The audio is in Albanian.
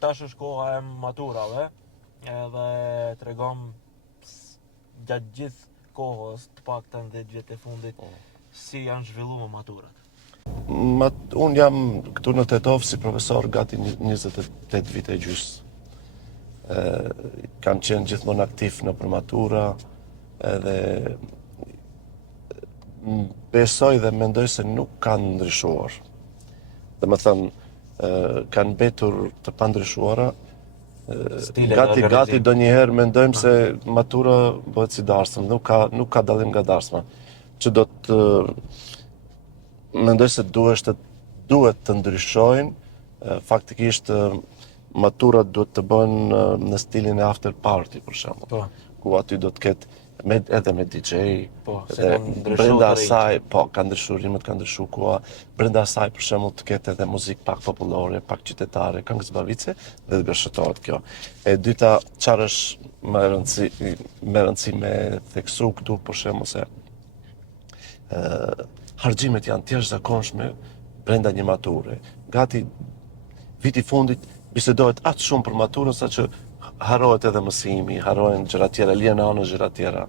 tash është koha e maturave, edhe tregon gjatë gjithë kohës, të paktën 10 vjet e fundit, si janë zhvilluar maturat. Unë jam këtu në Tetov si profesor gati 28 vite e gjys. Kam qenë gjithmonë aktiv në për matura, edhe besoj dhe mendoj se nuk kanë ndryshuar. Dhe më thënë, kanë betur të pandryshuara. Gati do njëherë mendojmë se matura bëhet si darsëm, nuk ka dallim nga darsma. Që do të mendoj se duhet të ndryshojnë, faktikisht maturat duhet të bëhen në stilin e after party, për shembull. Ku aty do të ketë edhe me DJ, brenda asaj, ka ndryshuar, rimët ka ndryshuar koha, brenda asaj për shembull të ketë edhe muzikë pak popullore, pak qytetare, këngë zbavice dhe të bërshëtohet kjo. E dyta, çfarë është më rëndësi me theksu këtu për shembull se harxhimet janë të jashtëzakonshme brenda një mature. Gati viti fundit bisedohet aq shumë për maturën sa që harrohet edhe mësimi, harrohen gjëra tjera, lihen anë gjëra tjera.